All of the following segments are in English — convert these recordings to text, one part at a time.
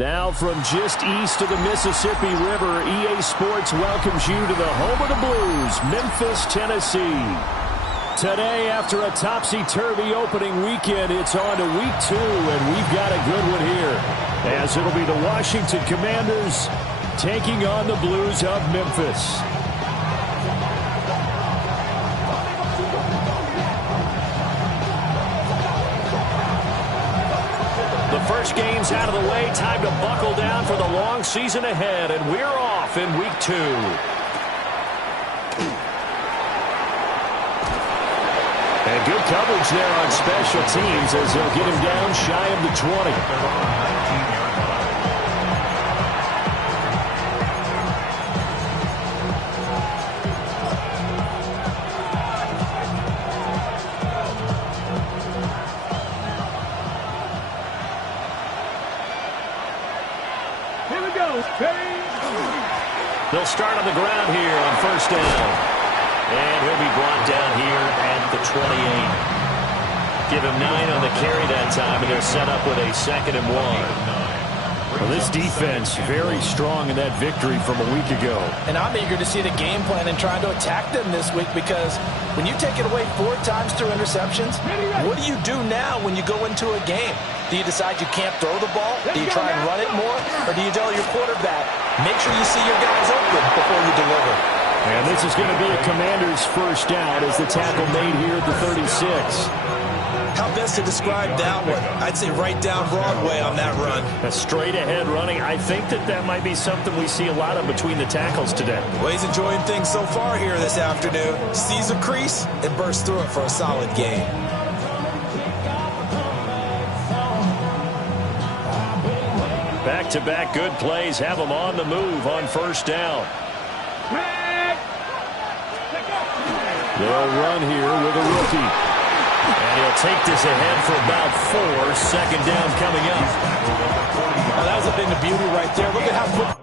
Now from just east of the Mississippi River, EA Sports welcomes you to the home of the Blues, Memphis, Tennessee. Today, after a topsy-turvy opening weekend, it's on to week 2, and we've got a good one here, as it'll be the Washington Commanders taking on the Blues of Memphis. The first game's out of the way. Time to buckle down for the long season ahead, and we're off in week 2. And good coverage there on special teams as they'll get him down shy of the 20. They'll start on the ground here on first down. And he'll be brought down here at the 28. Give him 9 on the carry that time, and they'll set up with a 2nd and 1. Well, this defense very strong in that victory from a week ago. And I'm eager to see the game plan and trying to attack them this week, because when you take it away 4 times through interceptions, what do you do now when you go into a game? Do you decide you can't throw the ball? Do you try and run it more? Or do you tell your quarterback, make sure you see your guys open before you deliver? And this is going to be a Commander's first down as the tackle made here at the 36. How best to describe that one? I'd say right down Broadway on that run. A straight-ahead running. I think that might be something we see a lot of between the tackles today. Well, he's enjoying things so far here this afternoon. Sees a crease and bursts through it for a solid game. Back-to-back good plays have them on the move on first down. They'll run here with a rookie. And he'll take this ahead for about 4. Second down coming up. Oh, that was a thing of beauty right there. Look at how quick.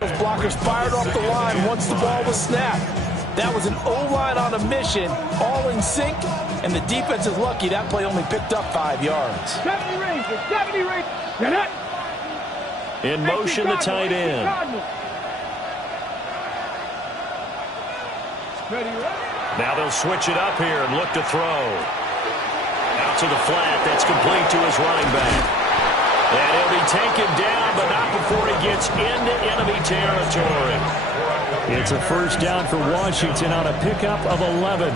Those blockers fired off the line once the ball was snapped. That was an O-line on a mission, all in sync, and the defense is lucky that play only picked up 5 yards. 70 Rangers, 70 Rangers. In motion, the tight end. Now they'll switch it up here and look to throw. Out to the flat. That's complete to his running back. And he'll be taken down, but not before he gets into enemy territory. It's a first down for Washington on a pickup of 11.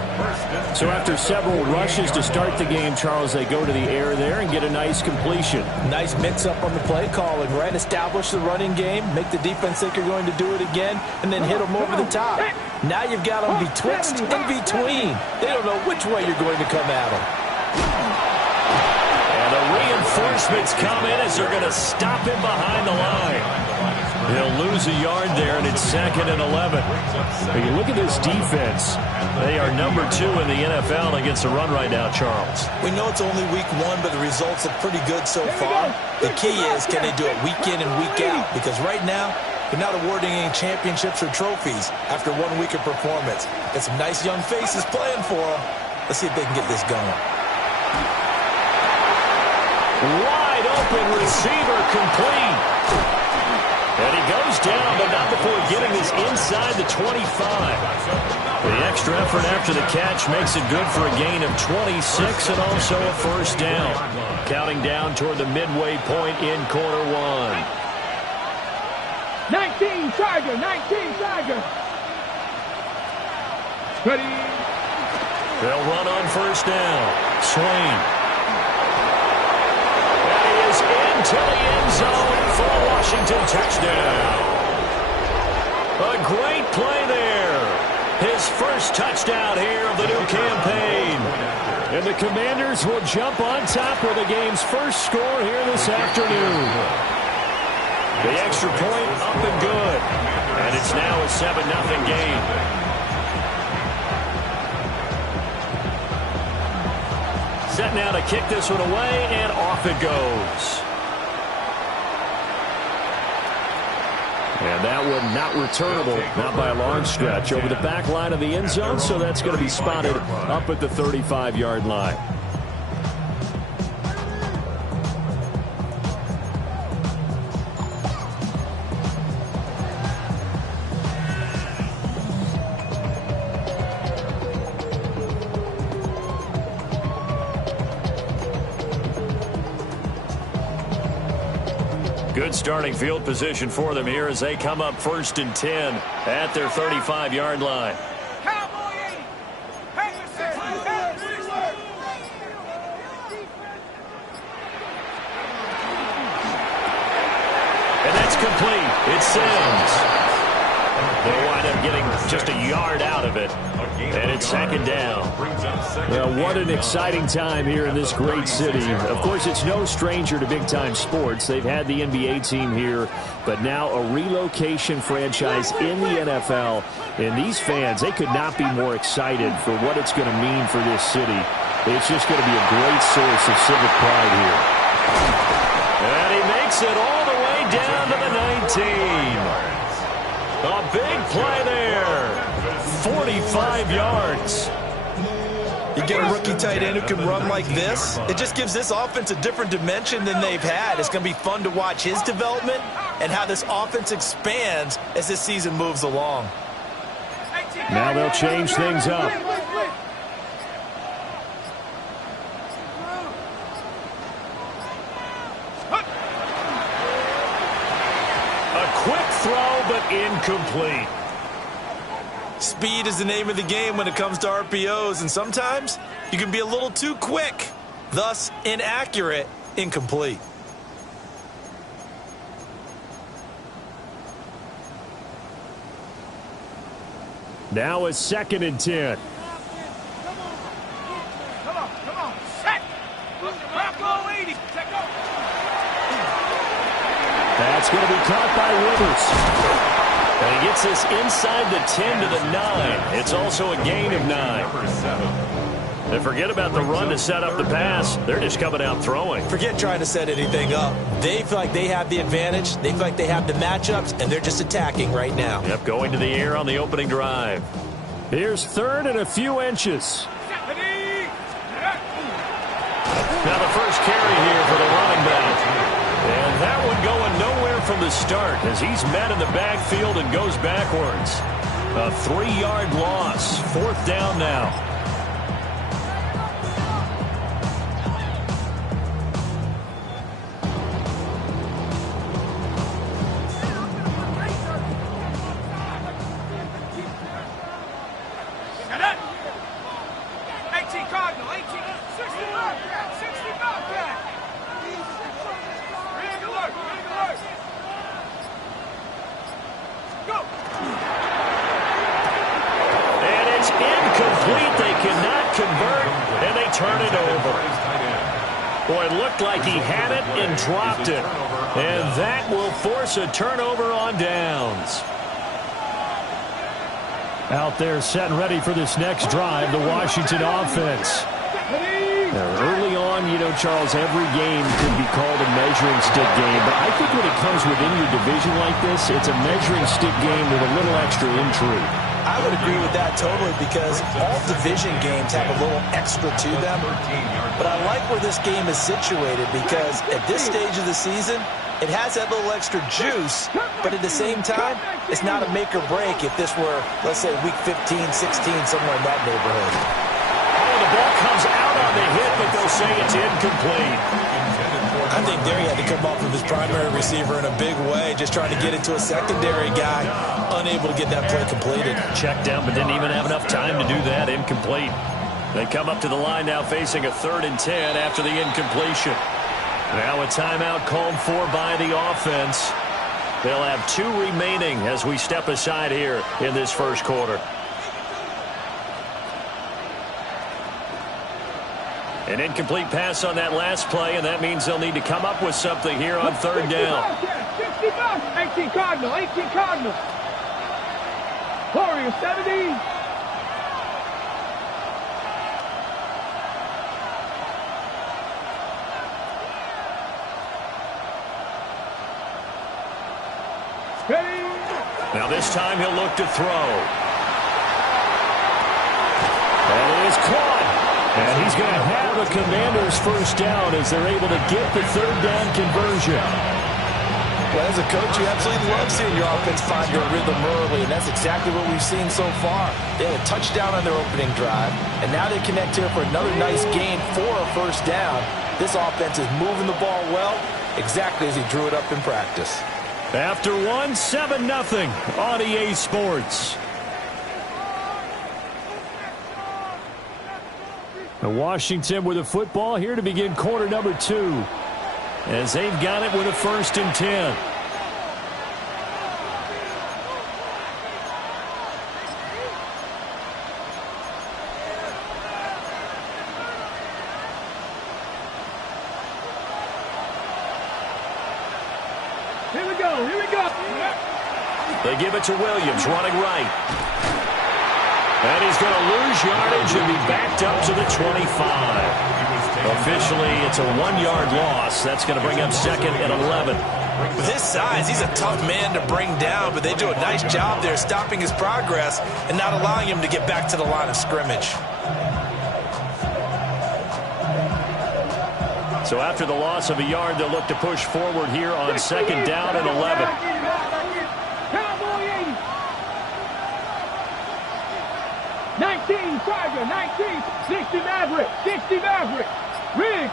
So after several rushes to start the game, Charles, they go to the air there and get a nice completion. Nice mix-up on the play calling, right? Establish the running game, make the defense think you're going to do it again, and then hit them over the top. Now you've got them betwixt and between. They don't know which way you're going to come at them. And the reinforcements come in as they're going to stop him behind the line. He'll lose a yard there, and it's 2nd and 11. When you look at this defense, they are number 2 in the NFL against the run right now, Charles. We know it's only week 1, but the results are pretty good so far. The key is, can they do it week in and week out? Because right now, they're not awarding any championships or trophies after 1 week of performance. Got some nice young faces playing for them. Let's see if they can get this going. Wide open receiver complete. And he goes down, but not before getting this inside the 25. The extra effort after the catch makes it good for a gain of 26 and also a first down. Counting down toward the midway point in quarter 1. 19 Tiger, 19 Tiger. Ready. They'll run on first down. Swain. And he is into the end zone for a Washington touchdown. A great play there. His first touchdown here of the new campaign. And the Commanders will jump on top with the game's first score here this afternoon. The extra point up and good. And it's now a 7-0 game. Set now to kick this one away, and off it goes. And that one not returnable, not by a long stretch, over the back line of the end zone, so that's going to be spotted up at the 35-yard line. Good starting field position for them here as they come up 1st and 10 at their 35-yard line. And that's complete. It's Sims. They'll wind up getting just a yard out of it. And it's 2nd down. Well, what an exciting time here in this great city. Of course, it's no stranger to big-time sports. They've had the NBA team here, but now a relocation franchise in the NFL. And these fans, they could not be more excited for what it's going to mean for this city. It's just going to be a great source of civic pride here. And he makes it all the way down to the 19. A big play there. 45 yards. You get a rookie tight end who can run like this, it just gives this offense a different dimension than they've had. It's going to be fun to watch his development and how this offense expands as this season moves along. Now they'll change things up. A quick throw, but incomplete. Speed is the name of the game when it comes to RPOs, and sometimes you can be a little too quick, thus inaccurate, incomplete. Now it's 2nd and 10. Come on. Set. Go 80. Set, go. That's going to be caught by Rivers. And he gets this inside the 10 to the 9. It's also a gain of 9. And forget about the run to set up the pass. They're just coming out throwing. Forget trying to set anything up. They feel like they have the advantage. They feel like they have the matchups, and they're just attacking right now. Yep, going to the air on the opening drive. Here's 3rd and a few inches. Now the first carry here for the running back. And that one going nowhere from the start as he's met in the backfield and goes backwards. A 3-yard loss. 4th down now. Boy, it looked like he had it and dropped it. And that will force a turnover on downs. Out there set and ready for this next drive, the Washington offense. Now, early on, Charles, every game could be called a measuring stick game. But I think when it comes within your division like this, it's a measuring stick game with a little extra intrigue. I would agree with that totally because all division games have a little extra to them. But I like where this game is situated because at this stage of the season, it has that little extra juice, but at the same time, it's not a make or break if this were, let's say, week 15, 16, somewhere in that neighborhood. Oh, the ball comes out on the hit, but they'll say it's incomplete. I think there he had to come off of his primary receiver in a big way, just trying to get it to a secondary guy, unable to get that play completed. Checked down, but didn't even have enough time to do that. Incomplete. They come up to the line now facing a 3rd and 10 after the incompletion. Now a timeout called for by the offense. They'll have 2 remaining as we step aside here in this first quarter. An incomplete pass on that last play, and that means they'll need to come up with something here on third down. 18 Cardinal, 18 Cardinal. Warriors 70. Now this time he'll look to throw. That is caught. And he's going to have a Commander's first down as they're able to get the third down conversion. Well, as a coach, you absolutely love seeing your offense find their rhythm early, and that's exactly what we've seen so far. They had a touchdown on their opening drive, and now they connect here for another nice gain for a first down. This offense is moving the ball well, exactly as he drew it up in practice. After one, 7-0 on EA Sports. Now Washington with the football here to begin quarter number 2. As they've got it with a 1st and 10. Here we go, here we go. They give it to Williams, running right. And he's going to lose yardage and be backed up to the 25. Officially, it's a 1-yard loss. That's going to bring up 2nd and 11. With his size, he's a tough man to bring down, but they do a nice job there stopping his progress and not allowing him to get back to the line of scrimmage. So after the loss of a yard, they'll look to push forward here on 2nd down and 11. Cowboy 80. 19 Tiger, 19, 60 Maverick, 60 Maverick. Riggs,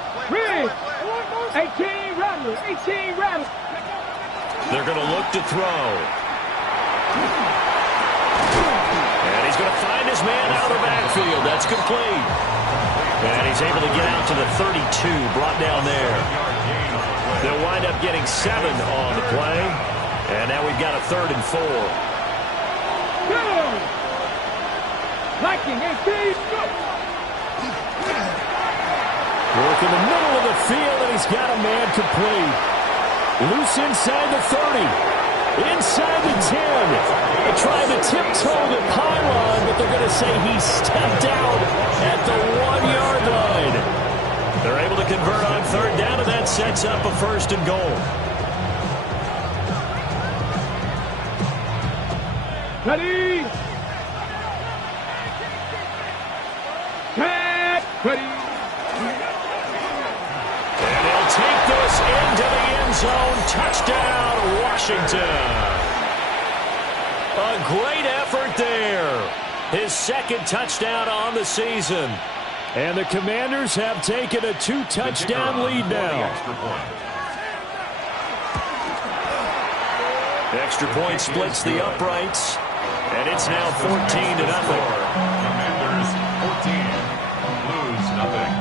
18 Rattler, 18 Rattler. They're going to look to throw. And he's going to find his man out of the backfield. That's complete. And he's able to get out to the 32, brought down there. They'll wind up getting 7 on the play. And now we've got a 3rd and 4. Go! Liking 18, go! Work in the middle of the field, and he's got a man complete. Loose inside the 30. Inside the 10. They're trying to tiptoe the pylon, but they're going to say he stepped out at the 1-yard line. They're able to convert on 3rd down, and that sets up a 1st and goal. Ready? Ready? And they'll take this into the end zone. Touchdown, Washington. A great effort there. His 2nd touchdown on the season. And the Commanders have taken a 2-touchdown lead now. The extra point splits the uprights. And it's now 14-0. Commanders 14. Blues nothing.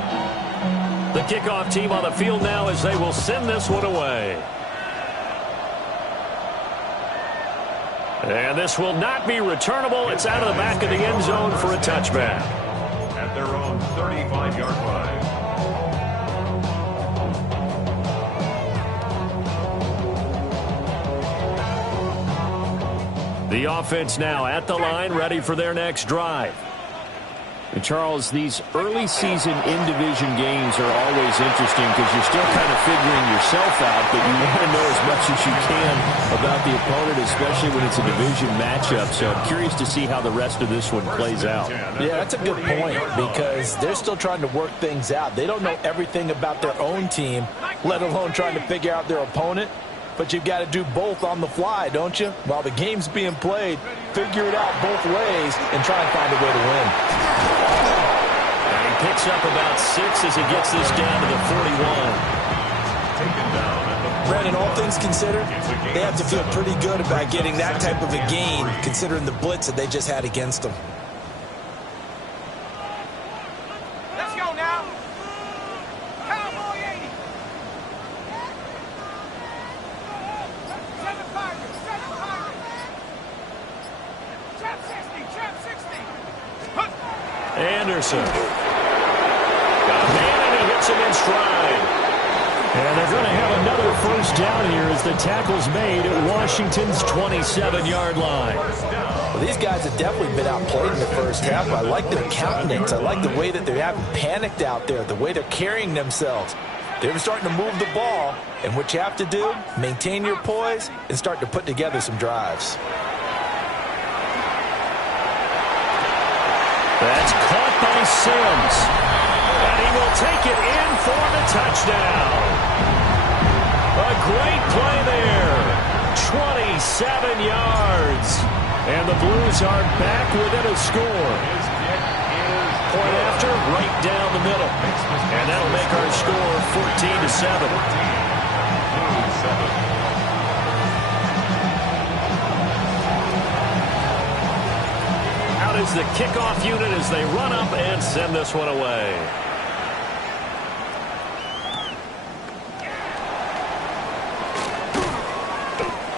The kickoff team on the field now as they will send this one away. And this will not be returnable. It's out of the back of the end zone for a touchback. At their own 35-yard line. The offense now at the line, ready for their next drive. And Charles, these early season in-division games are always interesting because you're still kind of figuring yourself out, but you want to know as much as you can about the opponent, especially when it's a division matchup. So I'm curious to see how the rest of this one plays out. Yeah, that's a good point because they're still trying to work things out. They don't know everything about their own team, let alone trying to figure out their opponent. But you've got to do both on the fly, don't you? While the game's being played, figure it out both ways and try and find a way to win. And he picks up about 6 as he gets this down to the 41. Brandon, all things considered, they have to feel pretty good about getting that type of a gain considering the blitz that they just had against them. Let's go now. Cowboy 80. 7 Tigers, 7 Tigers. Trap 60, Trap 60. Anderson. Got a man in puts him in stride. And they're going to have another first down here as the tackle's made at Washington's 27-yard line. Well, these guys have definitely been outplayed in the first half. I like their countenance. I like the way that they haven't panicked out there, the way they're carrying themselves. They're starting to move the ball, and what you have to do, maintain your poise and start to put together some drives. That's caught by Sims. And he will take it in for the touchdown. A great play there. 27 yards. And the Blues are back within a score. Point after, right down the middle. And that'll make our score 14-7. Out is the kickoff unit as they run up and send this one away.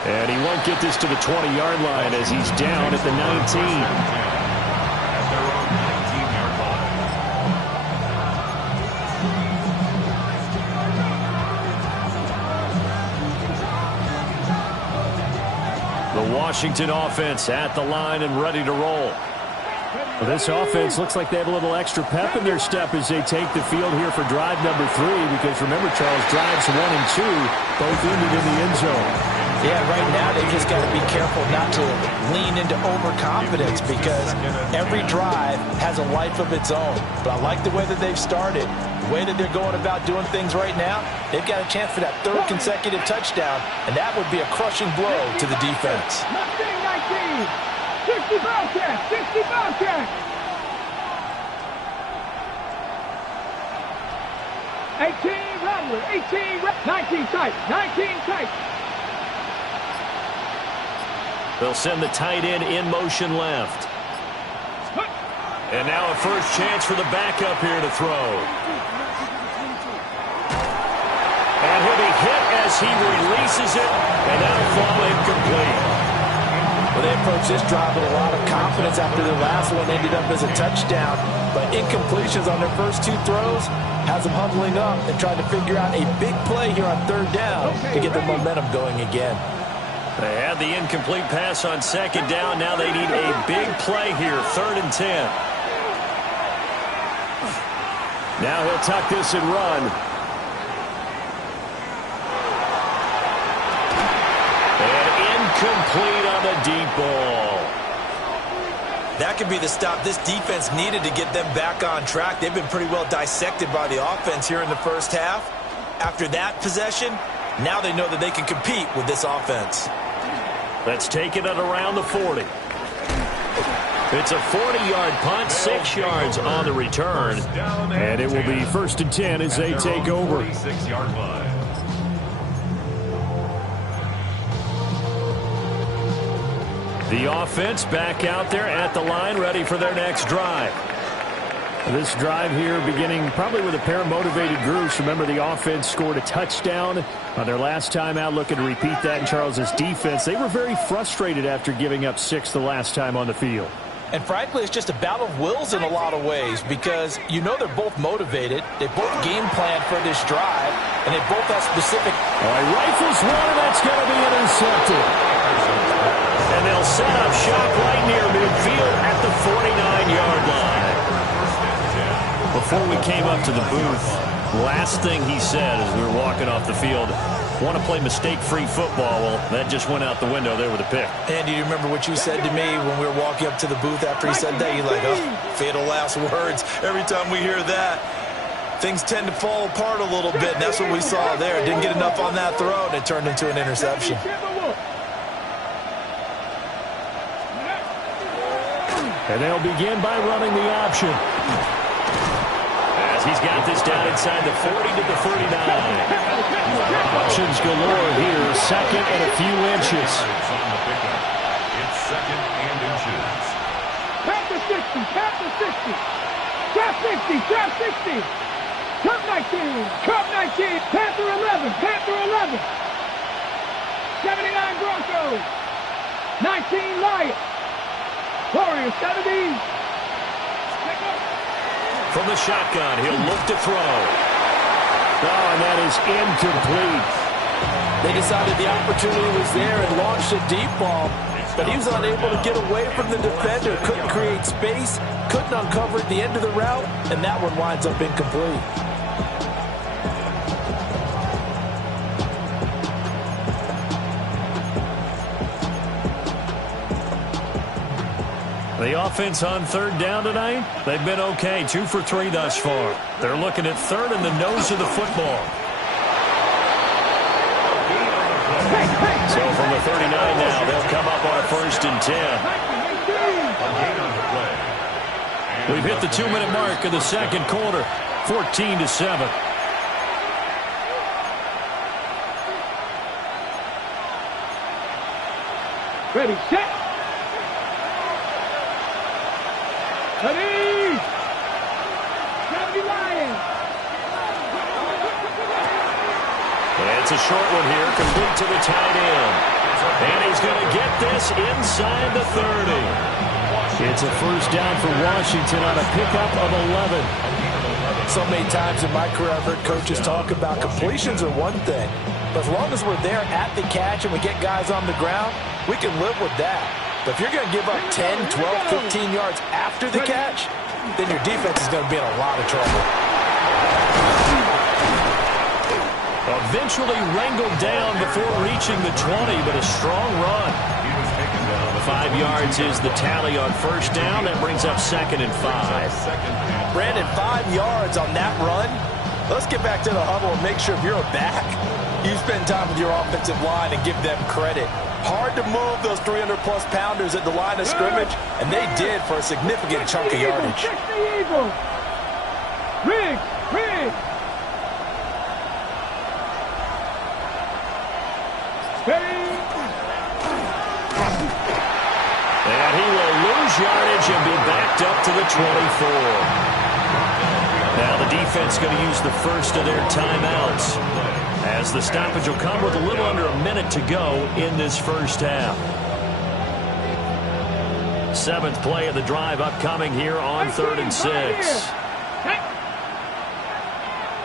And he won't get this to the 20-yard line as he's down at the 19. At their own 19-yard line. The Washington offense at the line and ready to roll. Well, this offense looks like they have a little extra pep in their step as they take the field here for drive number 3, because remember, Charles, drives 1 and 2 both ended in the end zone. Yeah, right now they just got to be careful not to lean into overconfidence, because every drive has a life of its own. But I like the way that they've started, the way that they're going about doing things right now. They've got a chance for that 3rd consecutive touchdown, and that would be a crushing blow to the defense. 60 Bobcats! 60 Bobcats! 18 Rattler, 19 tight, 19 tight. They'll send the tight end in motion left. And now a first chance for the backup here to throw. And he'll be hit as he releases it, and that'll fall incomplete. Well, they approached this drive with a lot of confidence after their last one ended up as a touchdown. But incompletions on their first 2 throws has them huddling up and trying to figure out a big play here on 3rd down to get the momentum going again. They had the incomplete pass on 2nd down. Now they need a big play here, 3rd and 10. Now he'll tuck this and run. And incomplete on the deep ball. That could be the stop this defense needed to get them back on track. They've been pretty well dissected by the offense here in the first half. After that possession, now they know that they can compete with this offense. Let's take it at around the 40. It's a 40-yard punt, 6 yards on the return. And it will be 1st and 10 as they take over. 46-yard line. The offense back out there at the line, ready for their next drive. This drive here beginning probably with a pair of motivated groups. Remember, the offense scored a touchdown on their last time out. Looking to repeat that in Charles's defense. They were very frustrated after giving up 6 the last time on the field. And frankly, it's just a battle of wills in a lot of ways, because you know they're both motivated. They both game plan for this drive, and they both have specific. All right, rifles one, and that's going to be intercepted. And they'll set up shop right near midfield at the 49-yard line. Before we came up to the booth, last thing he said as we were walking off the field, want to play mistake-free football. Well, that just went out the window there with a pick. And do you remember what you said to me when we were walking up to the booth after he said that? You're like, oh, fatal last words. Every time we hear that, things tend to fall apart a little bit. And that's what we saw there. Didn't get enough on that throw, and it turned into an interception. And they'll begin by running the option. As he's got this down inside the 40 to the 49. Options galore here. 2nd and a few inches. It's 2nd and inches. Tap the 60, tap the 60. Tap 60, tap 60. Cup 19, Cup 19. Panther 11, Panther 11. 79 Broncos. 19 Lions. Warriors 70. From the shotgun, he'll look to throw. Oh, and that is incomplete. They decided the opportunity was there and launched a deep ball, but he was unable to get away from the defender, couldn't create space, couldn't uncover at the end of the route, and that one winds up incomplete. The offense on third down tonight, they've been okay, 2 for 3 thus far. They're looking at third in the nose of the football. So from the 39 now, they'll come up on a 1st and 10. We've hit the 2-minute mark of the second quarter, 14-7. Ready, set. Ready. 70 Lions. It's a short one here, complete to the tight end. And he's going to get this inside the 30. It's a first down for Washington on a pickup of 11. So many times in my career I've heard coaches talk about completions are one thing, but as long as we're there at the catch and we get guys on the ground, we can live with that. But if you're going to give up 10, 12, 15 yards after the catch, then your defense is going to be in a lot of trouble. Eventually wrangled down before reaching the 20, but a strong run. 5 yards is the tally on first down. That brings up 2nd and 5. Brandon, 5 yards on that run. Let's get back to the huddle and make sure if you're a back, you spend time with your offensive line and give them credit. Hard to move those 300-plus pounders at the line of scrimmage, and they did for a significant chunk of yardage. Riggs. And he will lose yardage and be backed up to the 24. Now the defense going to use the first of their timeouts, as the stoppage will come with a little under a minute to go in this first half. 7th play of the drive upcoming here on 3rd and 6.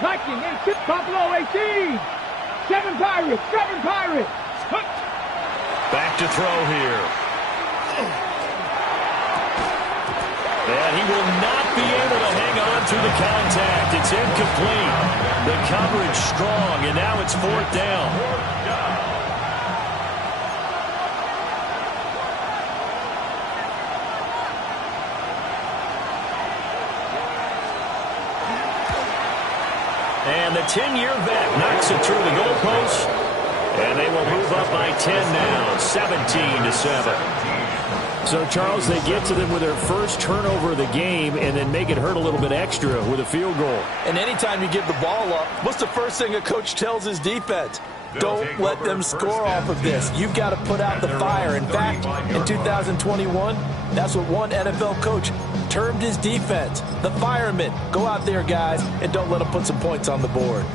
Viking 18, Buffalo 18. 7 Pirates. Back to throw here. And he will not be able to hang on through the contact. It's incomplete. The coverage strong, and now it's 4th down. And the 10-year vet knocks it through the goalpost. And they will move up by 10 now, 17-7. So, Charles, they get to them with their first turnover of the game and then make it hurt a little bit extra with a field goal. And anytime you give the ball up, what's the first thing a coach tells his defense? Don't let them score off of this. You've got to put out the fire. In fact, in 2021, that's what one NFL coach termed his defense, the firemen. Go out there, guys, and don't let them put some points on the board.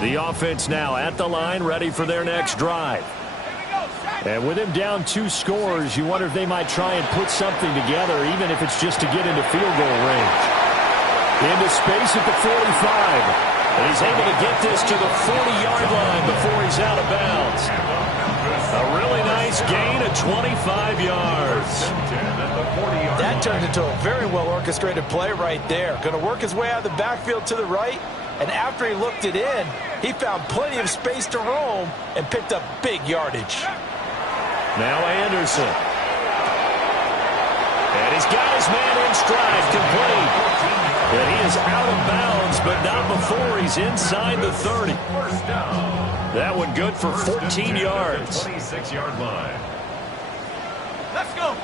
The offense now at the line, ready for their next drive. And with him down 2 scores, you wonder if they might try and put something together, even if it's just to get into field goal range. Into space at the 45. And he's able to get this to the 40-yard line before he's out of bounds. A really nice gain of 25 yards. That turned into a very well-orchestrated play right there. Going to work his way out of the backfield to the right. And after he looked it in, he found plenty of space to roam and picked up big yardage. Now Anderson. And he's got his man in stride, complete. And he is out of bounds, but not before he's inside the 30. That one good for 14 yards. 26-yard line. Let's go.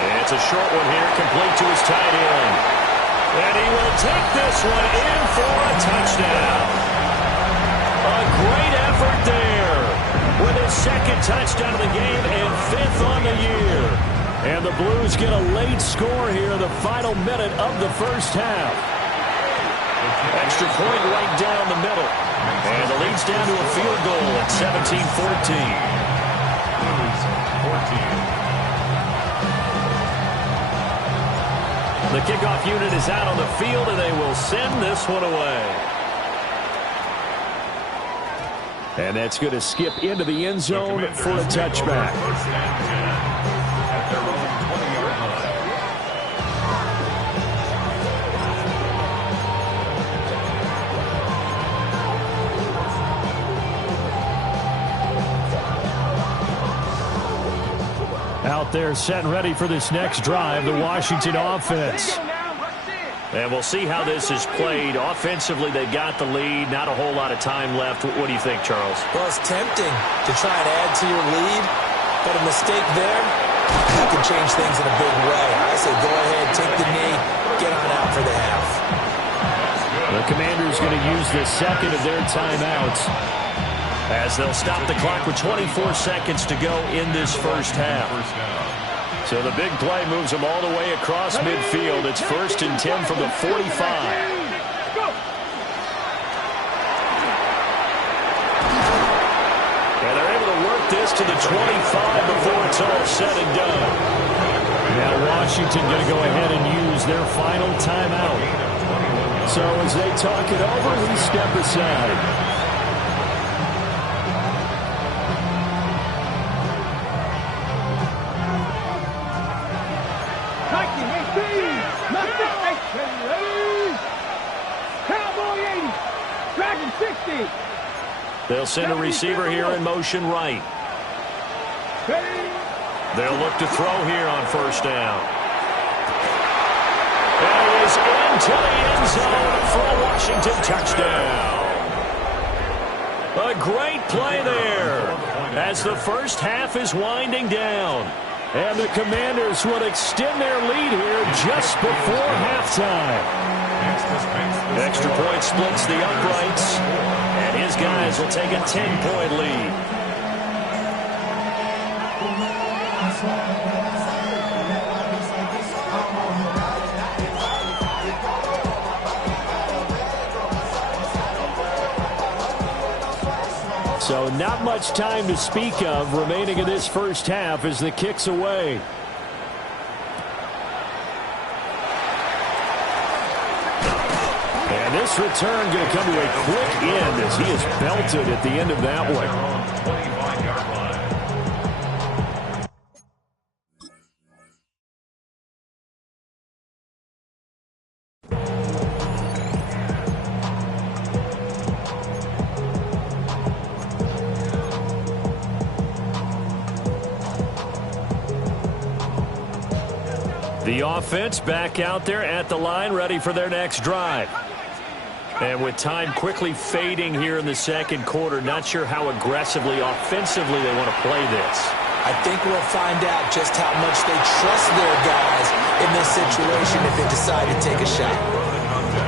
It's a short one here, complete to his tight end. And he will take this one in for a touchdown. A great effort there with his 2nd touchdown of the game and 5th on the year. And the Blues get a late score here, the final minute of the first half. Extra point right down the middle. And the lead's down to a field goal at 17-14. Blues 14. The kickoff unit is out on the field, and they will send this one away. And that's going to skip into the end zone for a touchback. First and 10 at their own 20-yard line. Out there set and ready for this next drive, the Washington offense. And we'll see how this is played. Offensively, they got the lead. Not a whole lot of time left. What do you think, Charles? Well, it's tempting to try and add to your lead, but a mistake there, you can change things in a big way. I say go ahead, take the knee, get on out for the half. The Commanders going to use the second of their timeouts, as they'll stop the clock with 24 seconds to go in this first half. So the big play moves them all the way across midfield. It's 1st and 10 from the 45. And they're able to work this to the 25 before it's all said and done. Now Washington going to go ahead and use their final timeout. So as they talk it over, we step aside. They'll send a receiver here in motion right. They'll look to throw here on first down. And he is into the end zone for a Washington touchdown. A great play there as the first half is winding down. And the Commanders will extend their lead here just before halftime. Extra point splits the uprights, and his guys will take a 10-point lead. So not much time to speak of remaining in this first half as the kick's away. And this return going to come to a quick end as he is belted at the end of that one. 25-yard line. The offense back out there at the line, ready for their next drive. And with time quickly fading here in the second quarter, not sure how aggressively, offensively they want to play this. I think we'll find out just how much they trust their guys in this situation if they decide to take a shot.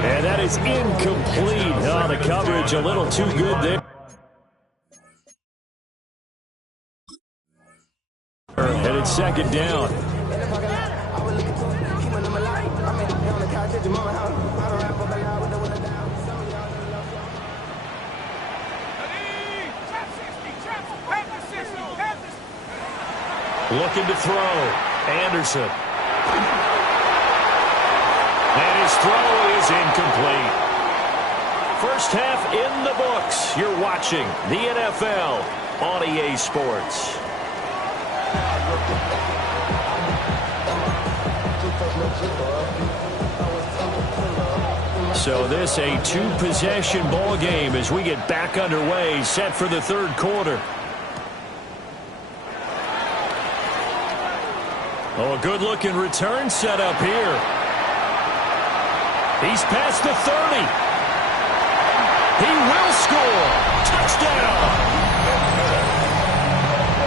And that is incomplete. Oh, the coverage a little too good there. And it's second down. Looking to throw. Anderson. And his throw is incomplete. First half in the books. You're watching the NFL on EA Sports. So this a two-possession ball game as we get back underway, set for the third quarter. Oh, a good-looking return set up here. He's past the 30. He will score. Touchdown.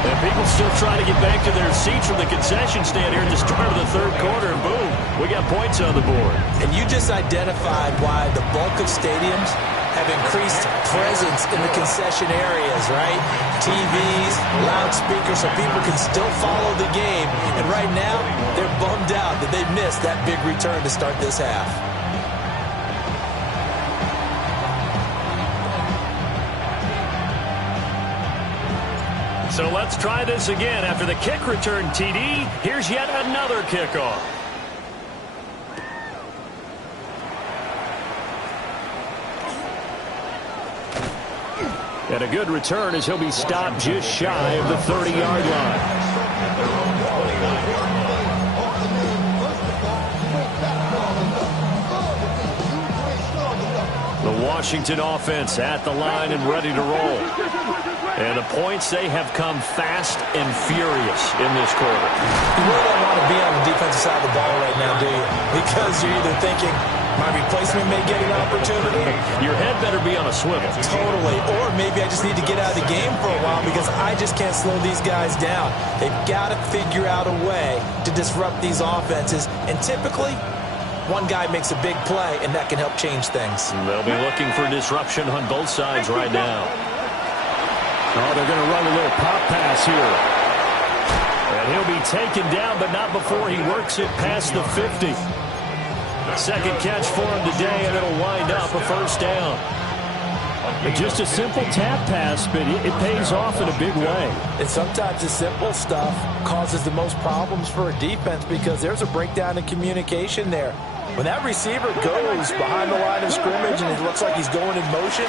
And people still trying to get back to their seats from the concession stand here at the start of the third quarter, and boom, we got points on the board. And you just identified why the bulk of stadiums have increased presence in the concession areas, right? TVs, loudspeakers, so people can still follow the game. And right now, they're bummed out that they missed that big return to start this half. So let's try this again. After the kick return TD, here's yet another kickoff. And a good return as he'll be stopped just shy of the 30-yard line. The Washington offense at the line and ready to roll. And the points, they have come fast and furious in this quarter. You really don't want to be on the defensive side of the ball right now, do you? Because you're either thinking, my replacement may get an opportunity. Your head better be on a swivel. Totally. Or maybe I just need to get out of the game for a while because I just can't slow these guys down. They've got to figure out a way to disrupt these offenses. And typically, one guy makes a big play, and that can help change things. They'll be looking for disruption on both sides right now. Oh, they're going to run a little pop pass here. And he'll be taken down, but not before he works it past the 50. Second catch for him today, and it'll wind up a first down. Just a simple tap pass, but it pays off in a big way. And sometimes the simple stuff causes the most problems for a defense because there's a breakdown in communication there. When that receiver goes behind the line of scrimmage and it looks like he's going in motion,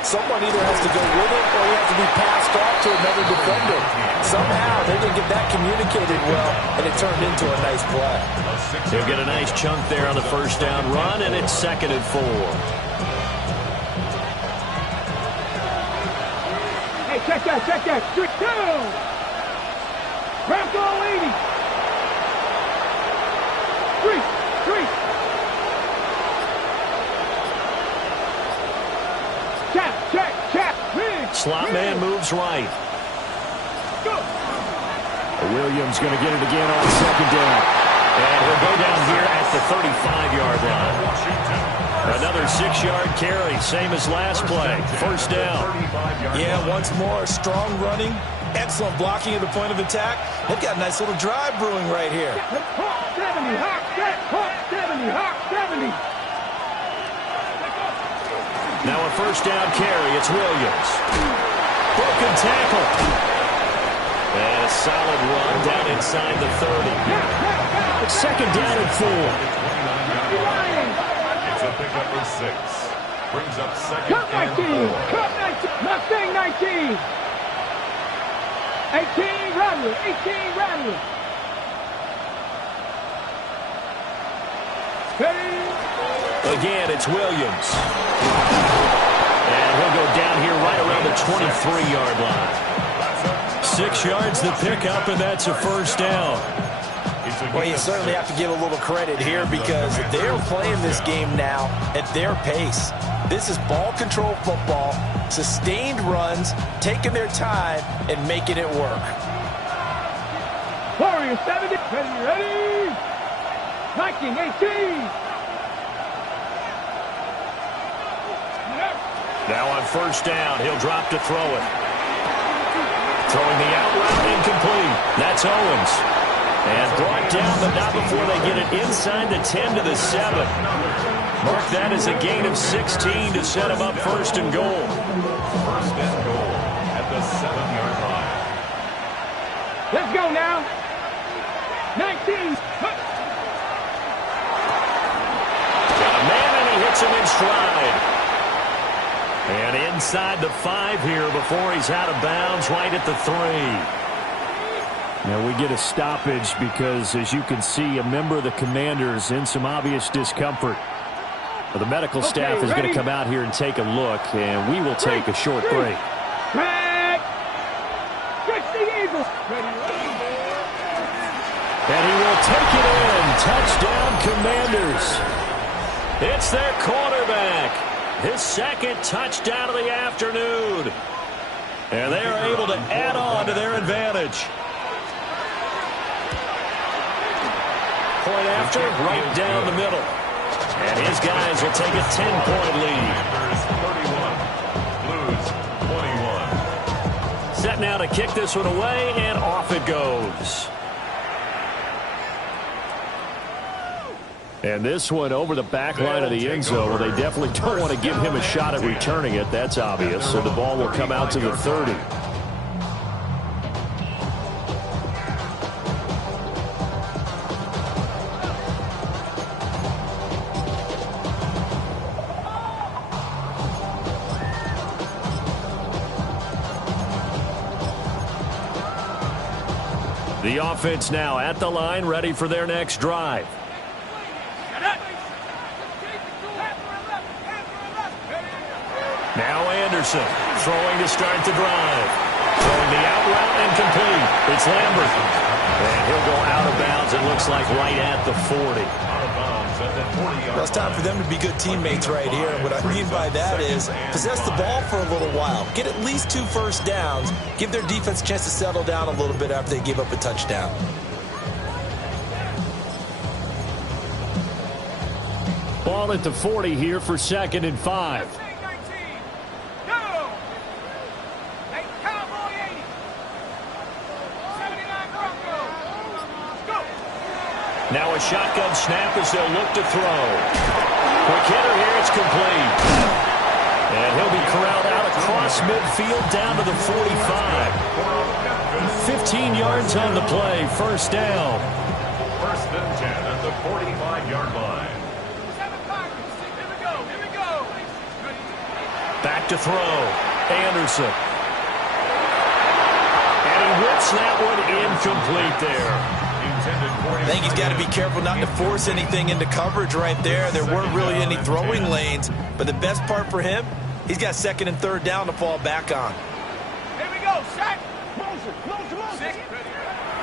someone either has to go with it or he has to be passed off to another defender. Somehow they didn't get that communicated well, and it turned into a nice play. They'll get a nice chunk there on the first down run, and it's 2nd and 4. Hey, check that. 3, 2. Bronco 80. 3. Check. Slot man moves right. Go. Williams going to get it again on 2nd down. And he'll go down here at the 35-yard line. Another 6-yard carry, same as last play. First down. Yeah, once more, strong running, excellent blocking at the point of attack. They've got a nice little drive brewing right here. Hawk 70, Hawk 70, Hawk 70. Now a first down carry. It's Williams. Broken tackle. And a solid run down inside the 30. 2nd down and 4. It's a pickup of 6. Brings up 2nd Cup 19. and 4. Cup 19. Mustang 19. 18 Rattler. Again, it's Williams. And he'll go down here right around the 23-yard line. 6 yards the pickup, and that's a first down. Well, you certainly have to give a little credit here because they're playing this game now at their pace. This is ball control football, sustained runs, taking their time, and making it work. Warriors 70. Ready. 19, 18. Now on first down, he'll drop to throw it. Throwing the out route incomplete. That's Owens. And brought down, but not before they get it inside the 10 to the 7. Mark that as a gain of 16 to set him up first and goal. First and goal at the 7-yard line. Let's go now. 19. Got a man, and he hits him in stride. And inside the 5 here before he's out of bounds, right at the 3. Now we get a stoppage because, as you can see, a member of the Commanders in some obvious discomfort. The medical staff is going to come out here and take a look, and we will take a short break. Back. Catch the Eagles. And he will take it in. Touchdown, Commanders. It's their quarterback. His 2nd touchdown of the afternoon. And they are able to add on to their advantage. Point after, right down the middle. And his guys will take a 10-point lead. Blues 21. Set now to kick this one away, and off it goes. And this one over the back line of the end zone. Well, they definitely don't want to give him a shot at returning it. That's obvious. So the ball will come out to the 30. The offense now at the line, ready for their next drive. Now Anderson throwing to start the drive. Throwing the out route and complete. It's Lambert. And he'll go out of bounds, it looks like, right at the 40. Out of bounds at that 40-yard Well, it's time for them to be good teammates right here. And what I mean by that is possess the ball for a little while. Get at least 2 first downs. Give their defense a chance to settle down a little bit after they give up a touchdown. Ball at the 40 here for 2nd and 5. Now a shotgun snap as they'll look to throw. Quick hitter here, it's complete. And he'll be corralled out across midfield down to the 45. 15 yards on the play, first down. First and 10 at the 45-yard line. Back to throw. Anderson. And he whips that one incomplete there. I think he's got to be careful not to force anything into coverage right there. There weren't really any throwing lanes. But the best part for him, he's got 2nd and 3rd down to fall back on. Here we go, sack.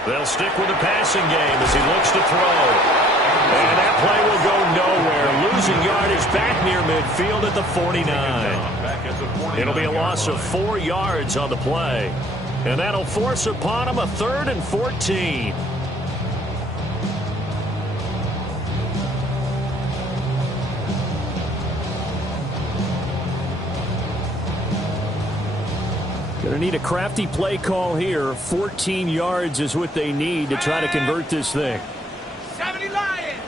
They'll stick with the passing game as he looks to throw. And that play will go nowhere. Losing yardage back near midfield at the 49. It'll be a loss of 4 yards on the play. And that'll force upon him a 3rd and 14. Going to need a crafty play call here. 14 yards is what they need to try to convert this thing. 70 Lions.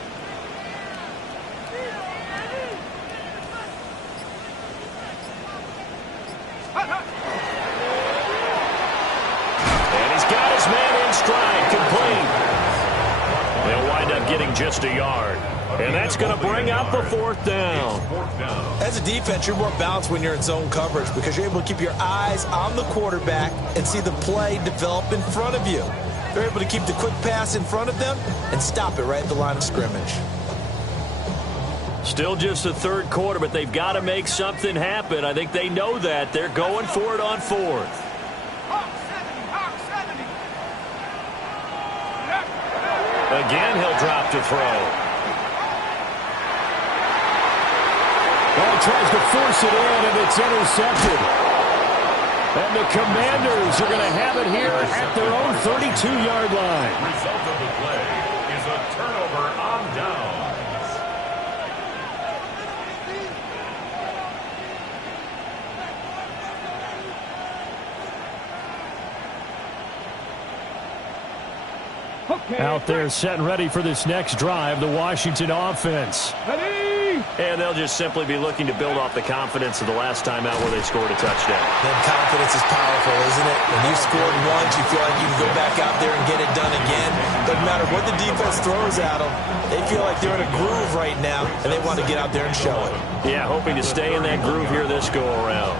And he's got his man in stride, complete. They'll wind up getting just a yard. And that's going to bring up a 4th down. As a defense, you're more balanced when you're in zone coverage because you're able to keep your eyes on the quarterback and see the play develop in front of you. They're able to keep the quick pass in front of them and stop it right at the line of scrimmage. Still just the 3rd quarter, but they've got to make something happen. I think they know that. They're going for it on 4th. Again, he'll drop to throw. Well, tries to force it in, and it's intercepted. And the Commanders are going to have it here at their own 32-yard line. Result of the play is a turnover on downs. Okay. Out there set and ready for this next drive, the Washington offense. Ready? And they'll just simply be looking to build off the confidence of the last time out where they scored a touchdown. Then confidence is powerful, isn't it? When you scored once, you feel like you can go back out there and get it done again. Doesn't matter what the defense throws at them. They feel like they're in a groove right now, and they want to get out there and show it. Yeah, hoping to stay in that groove here this go-around.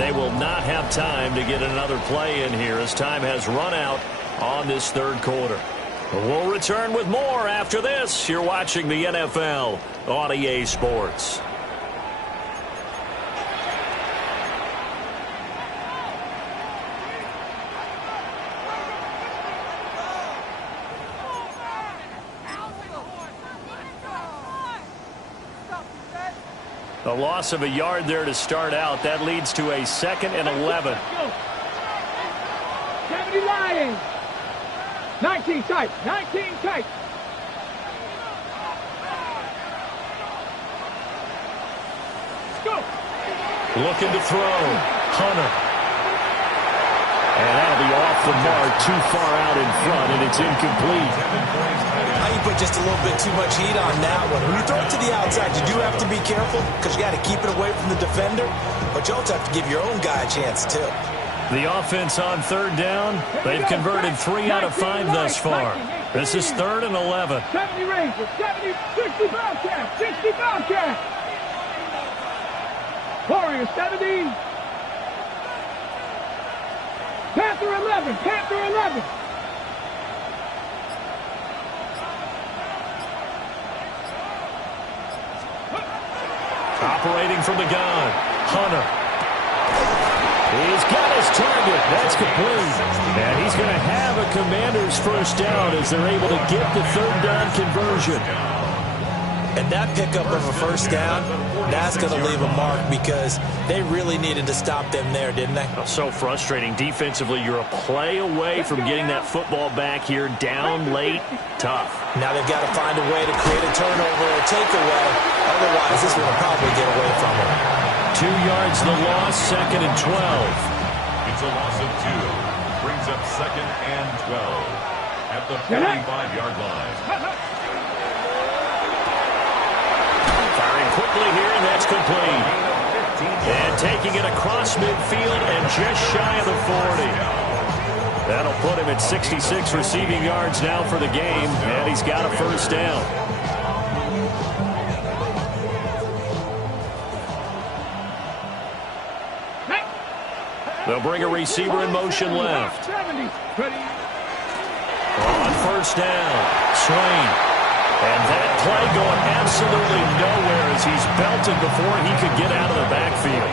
They will not have time to get another play in here as time has run out on this 3rd quarter. We'll return with more after this. You're watching the NFL on EA Sports. A loss of a yard there to start out. That leads to a 2nd and 11. 70 Lions. 19 tight. 19 tight. Go. Looking to throw. Hunter. And that'll be off the mark, too far out in front, and it's incomplete. You put just a little bit too much heat on that one. When you throw it to the outside, you do have to be careful because you got to keep it away from the defender, but you also have to give your own guy a chance too. The offense on third down, they've converted 3 out of 5 thus far. This is 3rd and 11. 70 Rangers, 70, 60 Bobcats, 60 Bobcats. Warriors 70. Panther 11, Panther 11. Operating from the gun, Hunter. He's got his target. That's complete. And he's going to have a Commanders first down as they're able to get the 3rd down conversion. And that pickup of a first down, that's going to leave a mark because they really needed to stop them there, didn't they? So frustrating. Defensively, you're a play away from getting that football back here, down late, tough. Now they've got to find a way to create a turnover or takeaway. Otherwise, this one will probably get away from them. 2 yards the loss, 2nd and 12. It's a loss of 2. Brings up 2nd and 12 at the 45-yard line. Firing quickly here, and that's complete. And taking it across midfield and just shy of the 40. That'll put him at 66 receiving yards now for the game, and he's got a first down. They'll bring a receiver in motion left. On first down, Swain. And that play going absolutely nowhere as he's belted before he could get out of the backfield.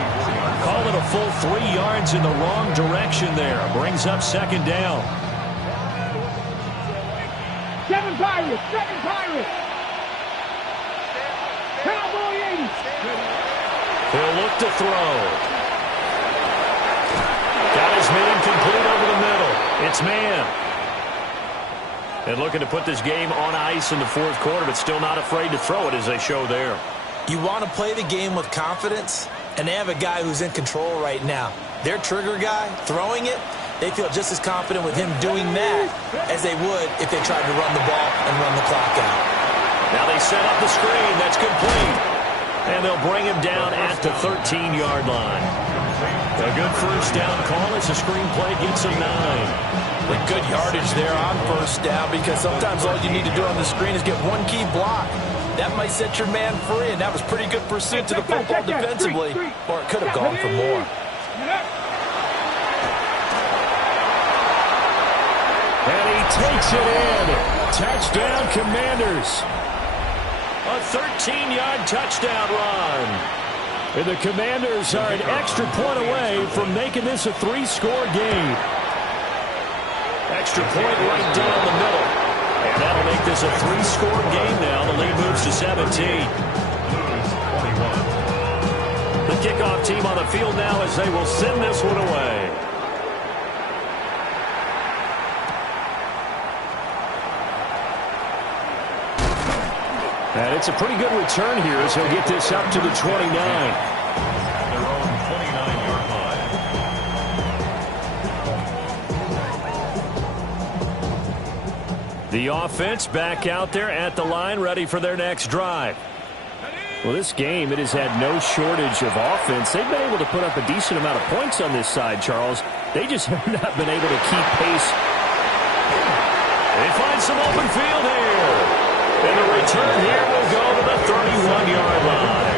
Call it a full 3 yards in the wrong direction there. Brings up 2nd down. 7 Pirates, 7 Pirates. Cowboy 80. He'll look to throw. Got his man complete over the middle. It's man. And looking to put this game on ice in the 4th quarter, but still not afraid to throw it as they show there. You want to play the game with confidence, and they have a guy who's in control right now. Their trigger guy, throwing it, they feel just as confident with him doing that as they would if they tried to run the ball and run the clock out. Now they set up the screen. That's complete. And they'll bring him down at the 13-yard line. A good first down call as the screenplay gets a 9. With good yardage there on first down because sometimes all you need to do on the screen is get one key block. That might set your man free, and that was pretty good pursuit to the football defensively, or it could have gone for more. And he takes it in. Touchdown, Commanders. A 13-yard touchdown run. And the Commanders are an extra point away from making this a 3-score game. Extra point right down the middle. And that'll make this a 3-score game now. The lead moves to 17. The kickoff team on the field now as they will send this one away. And it's a pretty good return here as he'll get this up to the 29. Their own 29-yard line. The offense back out there at the line, ready for their next drive. Well, this game, it has had no shortage of offense. They've been able to put up a decent amount of points on this side, Charles. They just have not been able to keep pace. They find some open field here. And the return here will go to the 31-yard line.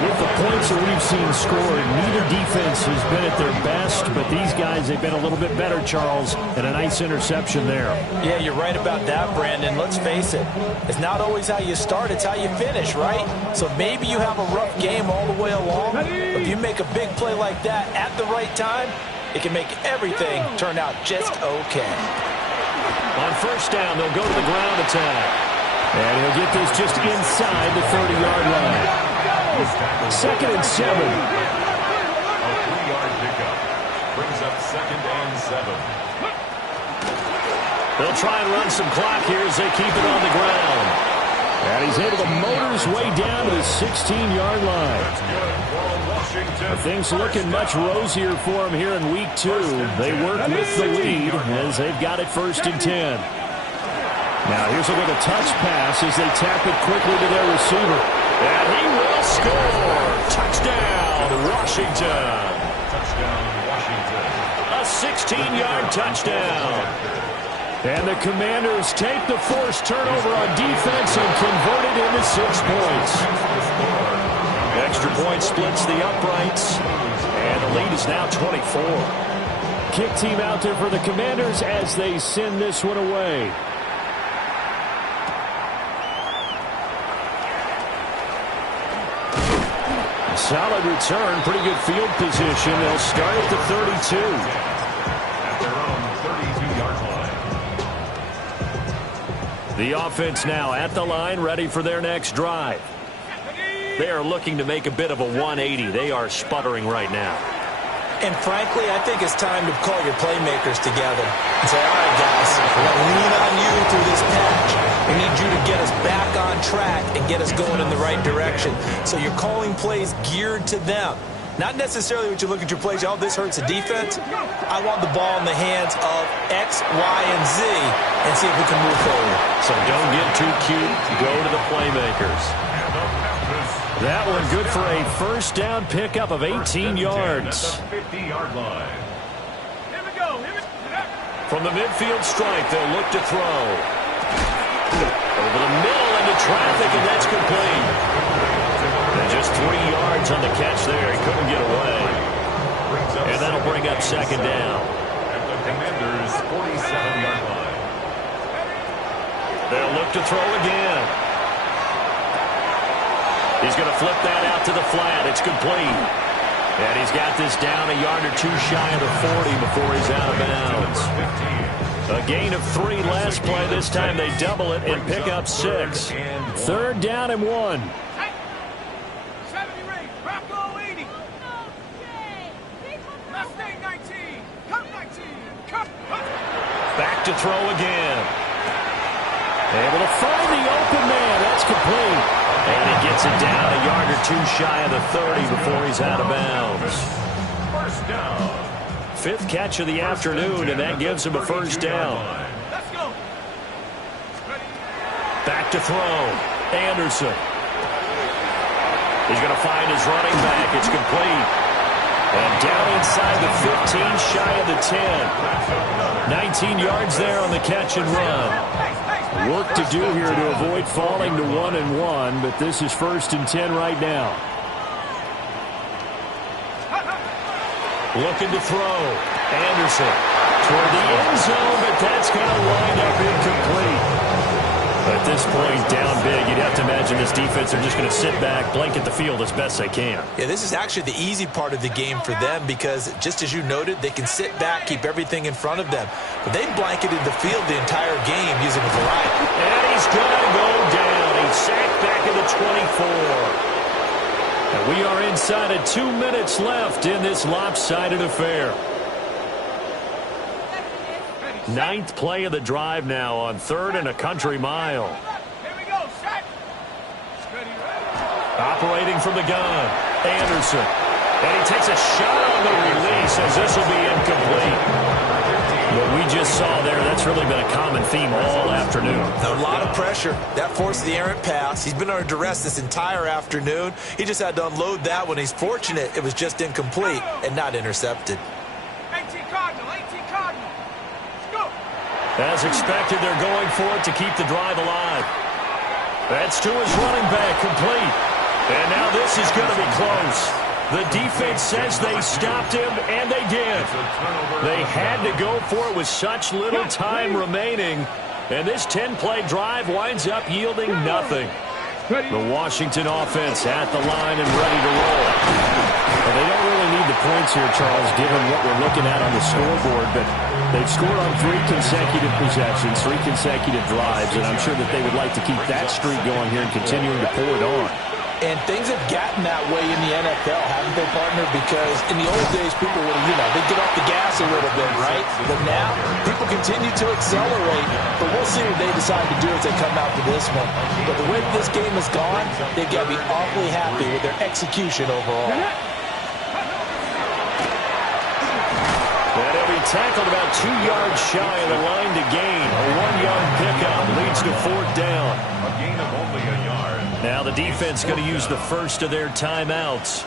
With the points that we've seen scored, neither defense has been at their best, but these guys, they've been a little bit better, Charles, and a nice interception there. Yeah, you're right about that, Brandon. Let's face it. It's not always how you start, it's how you finish, right? So maybe you have a rough game all the way along, but if you make a big play like that at the right time, it can make everything turn out just okay. On first down, they'll go to the ground attack. And he'll get this just inside the 30-yard line. 2nd and 7. A 3-yard pickup. Brings up 2nd and 7. They'll try and run some clock here as they keep it on the ground. And he's able to motor his way down to the 16-yard line. Things looking much rosier for him here in week 2. They work with the lead as they've got it 1st and 10. Now here's a look at a touch pass as they tap it quickly to their receiver. And he will score. Touchdown, Washington. Touchdown, Washington. A 16-yard touchdown. And the Commanders take the forced turnover on defense and convert it into 6 points. Extra point splits the uprights, and the lead is now 24. Kick team out there for the Commanders as they send this one away. Solid return, pretty good field position. They'll start at the 32. At their own 32-yard line. The offense now at the line, ready for their next drive. They are looking to make a bit of a 180. They are sputtering right now. And frankly, I think it's time to call your playmakers together and say, all right, guys, we're going to lean on you through this patch. We need you to get us back on track and get us going in the right direction. So you're calling plays geared to them. Not necessarily what you look at your plays, oh, this hurts the defense. I want the ball in the hands of X, Y, and Z and see if we can move forward. So don't get too cute. Go to the playmakers. That one good for a first down pickup of 18 yards. 50-yard line. Here we go. From the midfield stripe, they'll look to throw. Over the middle into traffic, and that's complete. And just 3 yards on the catch there. He couldn't get away. And that'll bring up second down. At the Commanders' 47-yard line. They'll look to throw again. He's going to flip that out to the flat. It's complete. And he's got this down a yard or two shy of the 40 before he's out of bounds. A gain of 3 last play. This time they double it and pick up 6. Third down and 1. 70 rate. Bravo 80. Mustang 19. Cup 19. Cup. Back to throw again. Able to find the open man. That's complete. And he gets it down a yard or two shy of the 30 before he's out of bounds. First down. 5th catch of the afternoon, and that gives him a first down. Let's go. Back to throw. Anderson. He's going to find his running back. It's complete. And down inside the 15, shy of the 10. 19 yards there on the catch and run. Work to do here to avoid falling to 1-1, but this is 1st and 10 right now. Looking to throw. Anderson toward the end zone, but that's going to wind up incomplete. At this point, down big, you'd have to imagine this defense are just going to sit back, blanket the field as best they can. Yeah, this is actually the easy part of the game for them because, just as you noted, they can sit back, keep everything in front of them. But they blanketed the field the entire game using a variety. And he's going to go down. He's sacked back at the 24. And we are inside of 2 minutes left in this lopsided affair. 9th play of the drive now on 3rd and a country mile. Here we go. Set. Ready. Operating from the gun, Anderson. And he takes a shot on the release as this will be incomplete. What we just saw there, that's really been a common theme all afternoon. A lot of pressure. That forced the errant pass. He's been under duress this entire afternoon. He just had to unload that one. He's fortunate it was just incomplete and not intercepted. 18 Cardinal. 18 Cardinal. Let's go. As expected, they're going for it to keep the drive alive. That's to his running back, complete. And now this is going to be close. The defense says they stopped him, and they did. They had to go for it with such little time remaining. And this 10-play drive winds up yielding nothing. The Washington offense at the line and ready to roll. Well, they don't really need the points here, Charles, given what we're looking at on the scoreboard. But they've scored on 3 consecutive possessions, 3 consecutive drives, and I'm sure that they would like to keep that streak going here and continuing to pull it on. And things have gotten that way in the NFL, haven't they, partner? Because in the old days, people would, they'd get off the gas a little bit, right? But now, people continue to accelerate. But we'll see what they decide to do as they come out to this one. But the way this game has gone, they've got to be awfully happy with their execution overall. That'll be tackled about 2 yards shy of the line to gain. A 1-yard pickup leads to 4th down. A gain of only a yard. Now the defense going to use the first of their timeouts.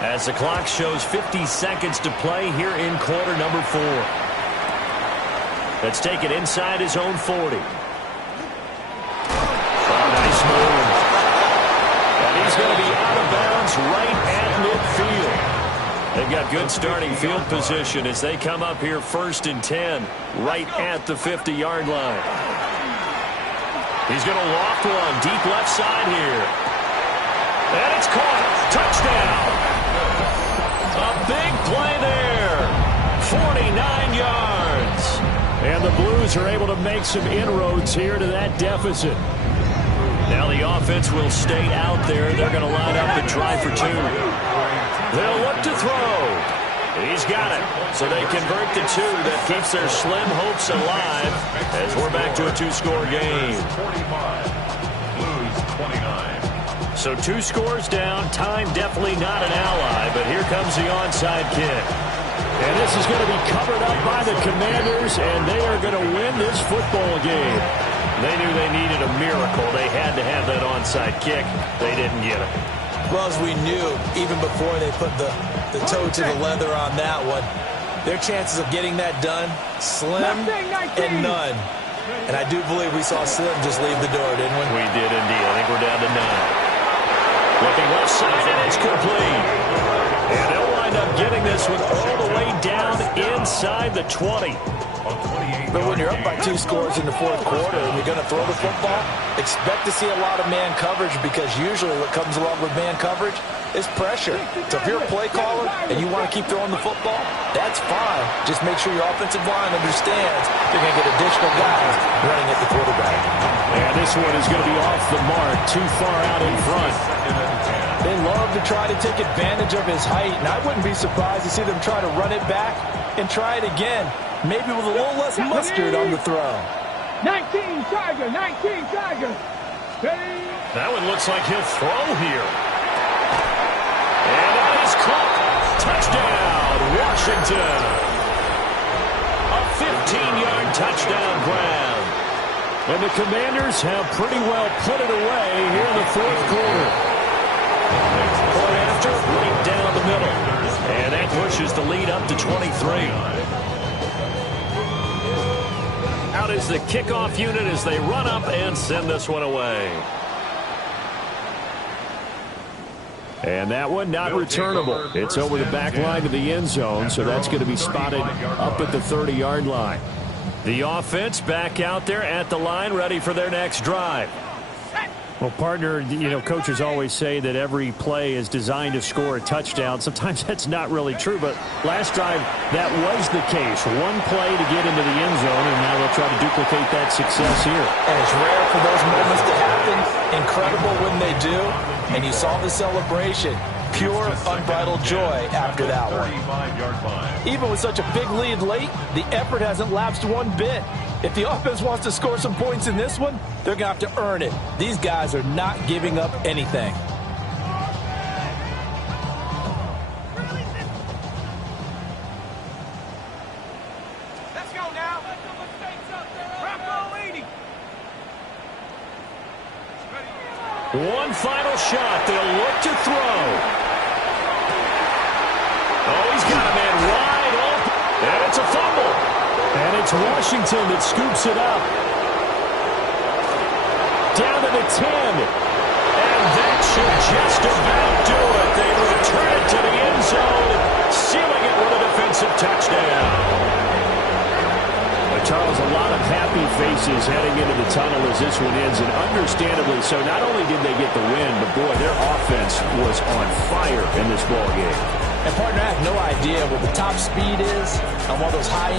As the clock shows 50 seconds to play here in quarter number 4. Let's take it inside his own 40. Nice move. And he's going to be out of bounds right at midfield. They've got good starting field position as they come up here 1st and 10 right at the 50-yard line. He's going to loft one deep left side here. And it's caught. Touchdown. A big play there. 49 yards. And the Blues are able to make some inroads here to that deficit. Now the offense will stay out there. They're going to line up and try for 2. They'll look to throw. He's got it. So they convert the 2. That keeps their slim hopes alive as we're back to a 2-score game. Blues 29. So 2 scores down. Time definitely not an ally, but here comes the onside kick. And this is going to be covered up by the Commanders, and they are going to win this football game. They knew they needed a miracle. They had to have that onside kick. They didn't get it. Well, as we knew, even before they put the toe to the leather on that one, their chances of getting that done, slim and none. And I do believe we saw Slim just leave the door, didn't we? We did indeed. I think we're down to 9. Looking left side, and it's complete. And they'll wind up getting this one all the way down inside the 20. But when you're up by 2 scores in the 4th quarter and you're going to throw the football, expect to see a lot of man coverage, because usually what comes along with man coverage is pressure. So if you're a play caller and you want to keep throwing the football, that's fine. Just make sure your offensive line understands they're going to get additional guys running at the quarterback. And this one is going to be off the mark, too far out in front. They love to try to take advantage of his height, and I wouldn't be surprised to see them try to run it back and try it again, maybe with a little less mustard on the throw. 19 Tiger, 19 Tiger. That one looks like he'll throw here. And that is caught. Touchdown, Washington. A 15-yard touchdown grab. And the Commanders have pretty well put it away here in the 4th quarter. Point after, right down the middle. And that pushes the lead up to 23. Out is the kickoff unit as they run up and send this one away. And that one not returnable. It's over the back line of the end zone, so that's going to be spotted up at the 30-yard line. The offense back out there at the line, ready for their next drive. Well, partner, you know, coaches always say that every play is designed to score a touchdown. Sometimes that's not really true, but last drive that was the case. One play to get into the end zone, and now they'll try to duplicate that success here. And it's rare for those moments to happen. Incredible when they do. And you saw the celebration. Pure, unbridled joy after that one. Even with such a big lead late, the effort hasn't lapsed one bit. If the offense wants to score some points in this one, they're going to have to earn it. These guys are not giving up anything. Let's go now. One final shot. They'll look to throw. Oh, he's got a man wide open. And it's a fumble. And it's Washington that scoops it up. Down to the 10. And that should just about do it. They return it to the end zone, sealing it with a defensive touchdown. Charles, a lot of happy faces heading into the tunnel as this one ends, and understandably so. Not only did they get the win, but boy, their offense was on fire in this ball game. And partner, I have no idea what the top speed is on one of those high-end